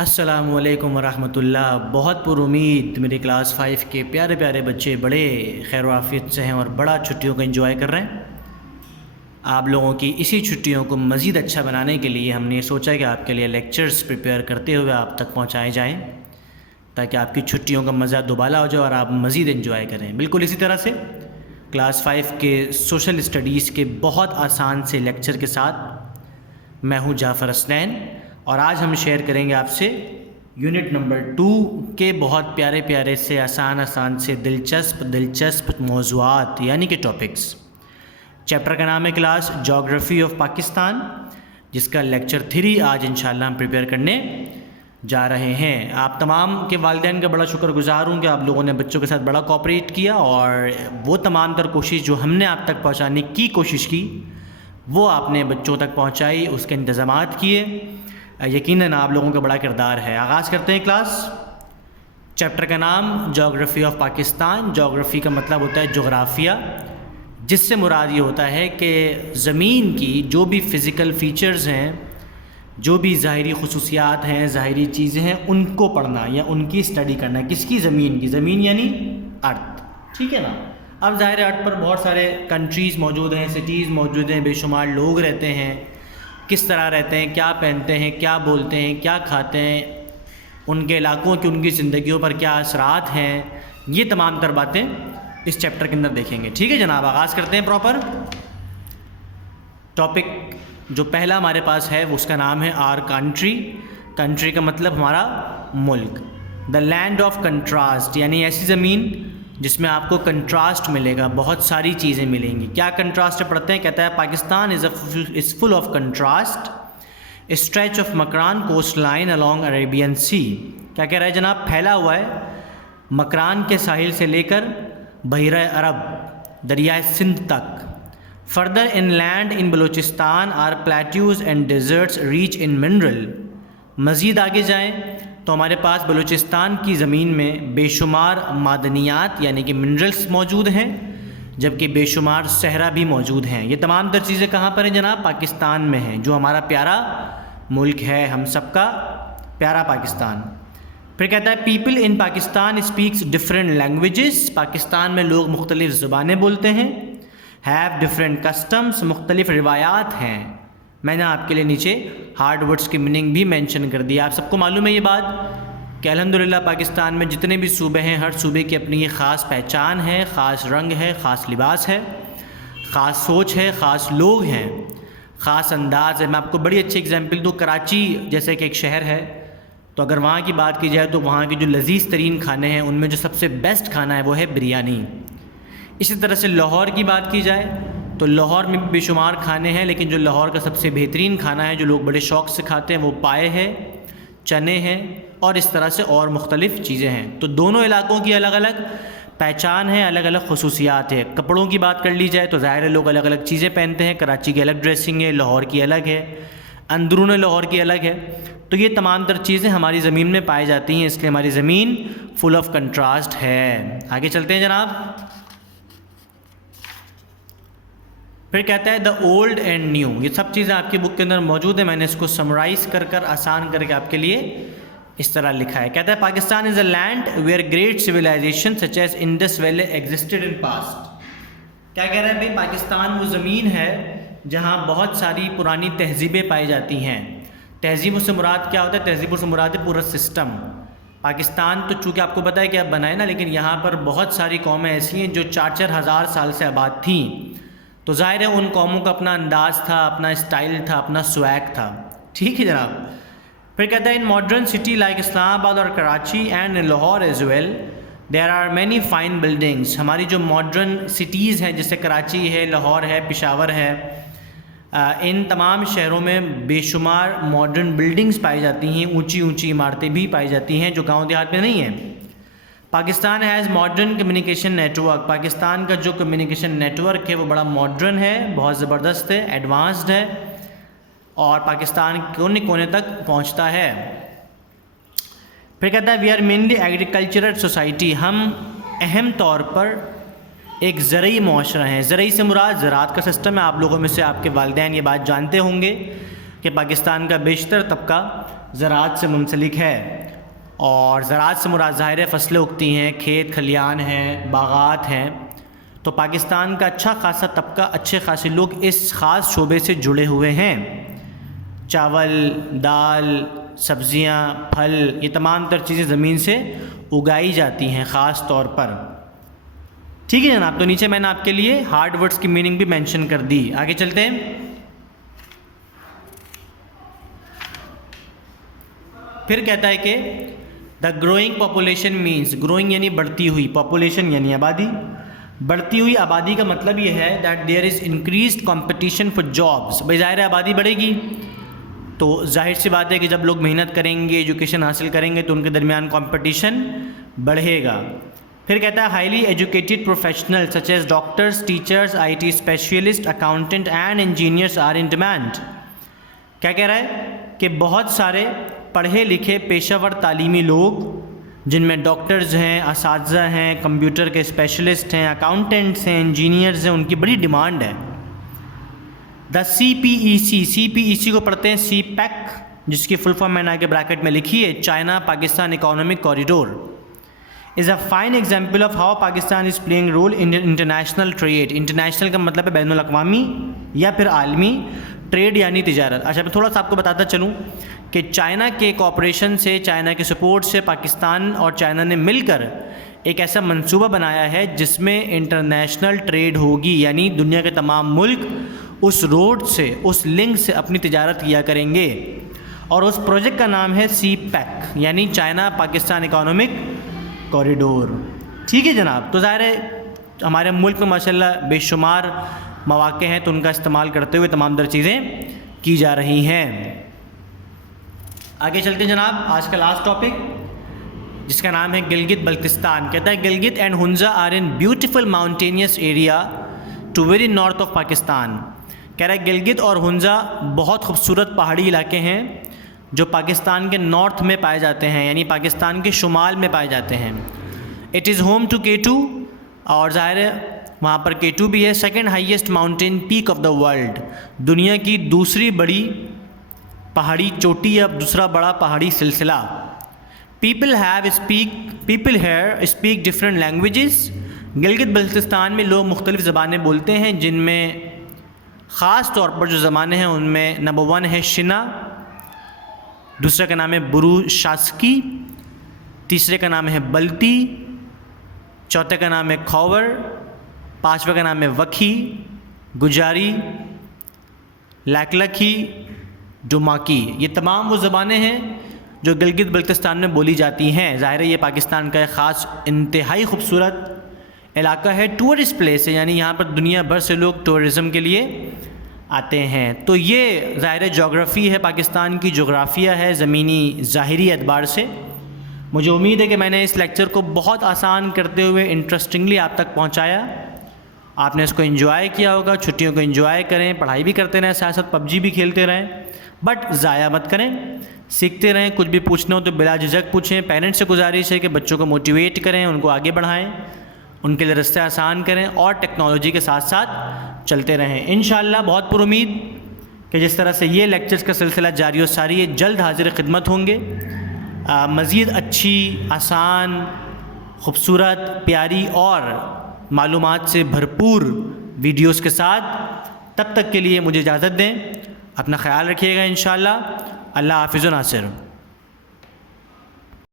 السلام علیکم ورحمۃ اللہ۔ بہت پر امید میرے کلاس 5 کے پیارے پیارے بچے بڑے خیر و عافیت سے ہیں اور بڑا چھٹیوں کو انجوائے کر رہے ہیں۔ آپ لوگوں کی اسی چھٹیوں کو مزید اچھا بنانے کے لیے ہم نے سوچا کہ آپ کے لیے لیکچرز پریپیئر کرتے ہوئے آپ تک پہنچائے جائیں تاکہ آپ کی چھٹیوں کا مزہ دوبالا ہو جائے اور آپ مزید انجوائے کریں۔ بالکل اسی طرح سے کلاس 5 کے سوشل اسٹڈیز کے بہت آسان سے لیکچر کے ساتھ میں ہوں جعفر اسنین، اور آج ہم شیئر کریں گے آپ سے یونٹ نمبر 2 کے بہت پیارے پیارے سے آسان سے دلچسپ موضوعات یعنی کہ ٹاپکس۔ چیپٹر کا نام ہے کلاس جغرافی آف پاکستان، جس کا لیکچر 3 آج انشاءاللہ ہم پریپیئر کرنے جا رہے ہیں۔ آپ تمام کے والدین کا بڑا شکر گزار ہوں کہ آپ لوگوں نے بچوں کے ساتھ بڑا کوآپریٹ کیا، اور وہ تمام تر کوشش جو ہم نے آپ تک پہنچانے کی کوشش کی وہ آپ نے بچوں تک پہنچائی، اس کے انتظامات کیے۔ یقیناً آپ لوگوں کا بڑا کردار ہے۔ آغاز کرتے ہیں کلاس۔ چیپٹر کا نام جغرافی آف پاکستان۔ جغرافی کا مطلب ہوتا ہے جغرافیہ، جس سے مراد یہ ہوتا ہے کہ زمین کی جو بھی فزیکل فیچرز ہیں، جو بھی ظاہری خصوصیات ہیں، ظاہری چیزیں ہیں، ان کو پڑھنا یا ان کی اسٹڈی کرنا۔ کس کی؟ زمین کی۔ زمین یعنی ارتھ، ٹھیک ہے نا۔ اب ظاہر ارتھ پر بہت سارے کنٹریز موجود ہیں، سٹیز موجود ہیں، بے شمار لوگ رہتے ہیں۔ کس طرح رہتے ہیں، کیا پہنتے ہیں، کیا بولتے ہیں، کیا کھاتے ہیں، ان کے علاقوں کی ان کی زندگیوں پر کیا اثرات ہیں، یہ تمام تر باتیں اس چیپٹر کے اندر دیکھیں گے۔ ٹھیک ہے جناب، آغاز کرتے ہیں پراپر۔ ٹاپک جو پہلا ہمارے پاس ہے اس کا نام ہے آر کنٹری۔ کنٹری کا مطلب ہمارا ملک۔ دا لینڈ آف کنٹراسٹ، یعنی ایسی زمین جس میں آپ کو کنٹراسٹ ملے گا، بہت ساری چیزیں ملیں گی۔ کیا کنٹراسٹ پڑھتے ہیں؟ کہتا ہے Pakistan is full of contrast, stretch of Makran coast line along Arabian sea. کیا کہہ رہا ہے جناب؟ پھیلا ہوا ہے مکران کے ساحل سے لے کر بحیرہ عرب، دریائے سندھ تک۔ Further inland in Balochistan are plateaus and deserts rich in mineral. مزید آگے جائیں تو ہمارے پاس بلوچستان کی زمین میں بے شمار معدنیات یعنی کہ منرلز موجود ہیں، جبکہ بے شمار صحرا بھی موجود ہیں۔ یہ تمام تر چیزیں کہاں پر ہیں جناب؟ پاکستان میں ہیں، جو ہمارا پیارا ملک ہے، ہم سب کا پیارا پاکستان۔ پھر کہتا ہے people in Pakistan speaks different languages. Pakistan میں لوگ مختلف زبانیں بولتے ہیں۔ ہیو ڈفرینٹ کسٹمس، مختلف روایات ہیں۔ میں نے آپ کے لیے نیچے ہارڈ ورڈز کی میننگ بھی مینشن کر دیا۔ آپ سب کو معلوم ہے یہ بات کہ الحمدللہ پاکستان میں جتنے بھی صوبے ہیں، ہر صوبے کی اپنی ایک خاص پہچان ہے، خاص رنگ ہے، خاص لباس ہے، خاص سوچ ہے، خاص لوگ ہیں، خاص انداز ہے۔ میں آپ کو بڑی اچھی اگزامپل دوں۔ کراچی جیسے کہ ایک شہر ہے، تو اگر وہاں کی بات کی جائے تو وہاں کے جو لذیذ ترین کھانے ہیں ان میں جو سب سے بیسٹ کھانا ہے وہ ہے بریانی۔ اسی طرح سے لاہور کی بات کی جائے تو لاہور میں بے شمار کھانے ہیں، لیکن جو لاہور کا سب سے بہترین کھانا ہے جو لوگ بڑے شوق سے کھاتے ہیں وہ پائے ہے، چنے ہیں، اور اس طرح سے اور مختلف چیزیں ہیں۔ تو دونوں علاقوں کی الگ الگ پہچان ہے، الگ الگ خصوصیات ہے۔ کپڑوں کی بات کر لی جائے تو ظاہر ہے لوگ الگ الگ چیزیں پہنتے ہیں۔ کراچی کی الگ ڈریسنگ ہے، لاہور کی الگ ہے، اندرون لاہور کی الگ ہے۔ تو یہ تمام تر چیزیں ہماری زمین میں پائی جاتی ہیں، اس لیے ہماری زمین فل آف کنٹراسٹ ہے۔ آگے چلتے ہیں جناب۔ پھر کہتا ہے دا اولڈ اینڈ نیو۔ یہ سب چیزیں آپ کی بک کے اندر موجود ہیں، میں نے اس کو سمرائز کر آسان کر کے آپ کے لیے اس طرح لکھا ہے۔ کہتا ہے Pakistan is a land where great civilization such as Indus valley existed in past. کیا کہہ رہا ہے بھائی؟ پاکستان وہ زمین ہے جہاں بہت ساری پرانی تہذیبیں پائی جاتی ہیں۔ تہذیبوں سے مراد کیا ہوتا ہے؟ تہذیبوں سے مراد ہے پورا سسٹم۔ پاکستان تو چونکہ آپ کو پتہ ہے کہ اب بنا ہے نا، لیکن یہاں پر بہت ساری قومیں ایسی ہیں جو 4-4 ہزار سال سے آباد تھیں، تو ظاہر ہے ان قوموں کا اپنا انداز تھا، اپنا اسٹائل تھا، اپنا سویگ تھا۔ ٹھیک ہے جناب۔ پھر کہتا ہے in modern city like Islamabad اور Karachi and Lahore as well there are many fine buildings. ہماری جو ماڈرن سٹیز ہیں جیسے کراچی ہے، لاہور ہے، پشاور ہے، ان تمام شہروں میں بے شمار ماڈرن بلڈنگز پائی جاتی ہیں، اونچی اونچی عمارتیں بھی پائی جاتی ہیں جو گاؤں دیہات میں نہیں ہیں۔ Pakistan has modern communication network. Pakistan کا جو کمیونیکیشن نیٹ ورک ہے وہ بڑا ماڈرن ہے، بہت زبردست ہے، ایڈوانسڈ ہے، اور پاکستان کونے کونے تک پہنچتا ہے۔ پھر کہتا ہے we are mainly agricultural society. ہم اہم طور پر ایک زرعی معاشرہ ہیں۔ زرعی سے مراد زراعت کا سسٹم ہے۔ آپ لوگوں میں سے آپ کے والدین یہ بات جانتے ہوں گے کہ پاکستان کا بیشتر طبقہ زراعت سے منسلک ہے، اور زراعت سے مراد ظاہر ہے فصلیں اگتی ہیں، کھیت کھلیان ہیں، باغات ہیں، تو پاکستان کا اچھا خاصا طبقہ، اچھے خاصے لوگ اس خاص شعبے سے جڑے ہوئے ہیں۔ چاول، دال، سبزیاں، پھل، یہ تمام تر چیزیں زمین سے اگائی جاتی ہیں خاص طور پر۔ ٹھیک ہے جناب، تو نیچے میں نے آپ کے لیے ہارڈ ورڈز کی میننگ بھی مینشن کر دی۔ آگے چلتے ہیں۔ پھر کہتا ہے کہ the growing population means, growing یعنی بڑھتی ہوئی، پاپولیشن یعنی آبادی، بڑھتی ہوئی آبادی کا مطلب یہ ہے that there is increased competition for jobs. بھائی ظاہر ہے آبادی بڑھے گی تو ظاہر سی بات ہے کہ جب لوگ محنت کریں گے، ایجوکیشن حاصل کریں گے، تو ان کے درمیان کمپٹیشن بڑھے گا۔ پھر کہتا ہے highly educated professional such as doctors, teachers, I T specialist, accountant and engineers are in demand. کیا کہہ رہا ہے کہ بہت سارے پڑھے لکھے پیشہ ور تعلیمی لوگ، جن میں ڈاکٹرز ہیں، اساتذہ ہیں، کمپیوٹر کے اسپیشلسٹ ہیں، اکاؤنٹنٹس ہیں، انجینئرز ہیں، ان کی بڑی ڈیمانڈ ہے۔ دا سی پی ای سی کو پڑھتے ہیں سی پیک، جس کی فل فارم میں نے آگے بریکٹ میں لکھی ہے، China Pakistan economic corridor is a fine example of how Pakistan is playing role in international trade. International کا مطلب ہے بین الاقوامی یا پھر عالمی، ٹریڈ یعنی تجارت۔ اچھا میں تھوڑا سا آپ کو بتاتا چلوں کہ چائنا کے کوآپریشن سے، چائنا کے سپورٹ سے پاکستان اور چائنا نے مل کر ایک ایسا منصوبہ بنایا ہے جس میں انٹرنیشنل ٹریڈ ہوگی، یعنی دنیا کے تمام ملک اس روڈ سے، اس لنک سے اپنی تجارت کیا کریں گے، اور اس پروجیکٹ کا نام ہے سی پیک، یعنی چائنا پاکستان اکنامک کوریڈور۔ ٹھیک ہے جناب، تو ظاہر ہے ہمارے ملک میں ماشاءاللہ بے شمار مواقع ہیں، تو ان کا استعمال کرتے ہوئے تمام در چیزیں کی جا رہی ہیں۔ آگے چلتے ہیں جناب، آج کا لاسٹ ٹاپک جس کا نام ہے گلگت بلتستان۔ کہتا ہے Gilgit and Hunza are in beautiful mountainous area to very north of Pakistan. کہہ رہا ہے گلگت اور ہنزا بہت خوبصورت پہاڑی علاقے ہیں جو پاکستان کے نارتھ میں پائے جاتے ہیں، یعنی پاکستان کے شمال میں پائے جاتے ہیں۔ It is home to K2، اور ظاہر ہے وہاں پر K2 بھی ہے، second highest mountain peak of the world, دنیا کی دوسری بڑی پہاڑی چوٹی یا دوسرا بڑا پہاڑی سلسلہ۔ People here speak different languages. Gilgit Baltistan میں لوگ مختلف زبانیں بولتے ہیں، جن میں خاص طور پر جو زبانیں ہیں ان میں نمبر 1 ہے شنا، دوسرے کا نام ہے برو شاسکی، تیسرے کا نام ہے بلتی، چوتھے کا نام ہے کھوور، پانچویں کا نام ہے وکھی، گجاری، لیکلکھی، ڈوماکی۔ یہ تمام وہ زبانیں ہیں جو گلگت بلتستان میں بولی جاتی ہیں۔ ظاہر ہے یہ پاکستان کا ایک خاص انتہائی خوبصورت علاقہ ہے، ٹورسٹ پلیس ہے، یعنی یہاں پر دنیا بھر سے لوگ ٹورزم کے لیے آتے ہیں۔ تو یہ ظاہر جغرافی ہے، پاکستان کی جغرافیہ ہے زمینی ظاہری اعتبار سے۔ مجھے امید ہے کہ میں نے اس لیکچر کو بہت آسان کرتے ہوئے انٹرسٹنگلی آپ تک پہنچایا، آپ نے اس کو انجوائے کیا ہوگا۔ چھٹیوں کو انجوائے کریں، پڑھائی بھی کرتے رہیں، ساتھ ساتھ PUBG بھی کھیلتے رہیں، بٹ ضائع مت کریں، سیکھتے رہیں۔ کچھ بھی پوچھنا ہو تو بلا جھجک پوچھیں۔ پیرنٹس سے گزارش ہے کہ بچوں کو موٹیویٹ کریں، ان کو آگے بڑھائیں، ان کے لیے راستے آسان کریں، اور ٹیکنالوجی کے ساتھ ساتھ چلتے رہیں۔ انشاءاللہ بہت پر امید کہ جس طرح سے یہ لیکچرز کا سلسلہ جاری و ساری ہے، جلد حاضر خدمت ہوں گے مزید اچھی، آسان، خوبصورت، پیاری اور معلومات سے بھرپور ویڈیوز کے ساتھ۔ تب تک کے لیے مجھے اجازت دیں، اپنا خیال رکھیے گا انشاءاللہ۔ اللہ حافظ و ناصر۔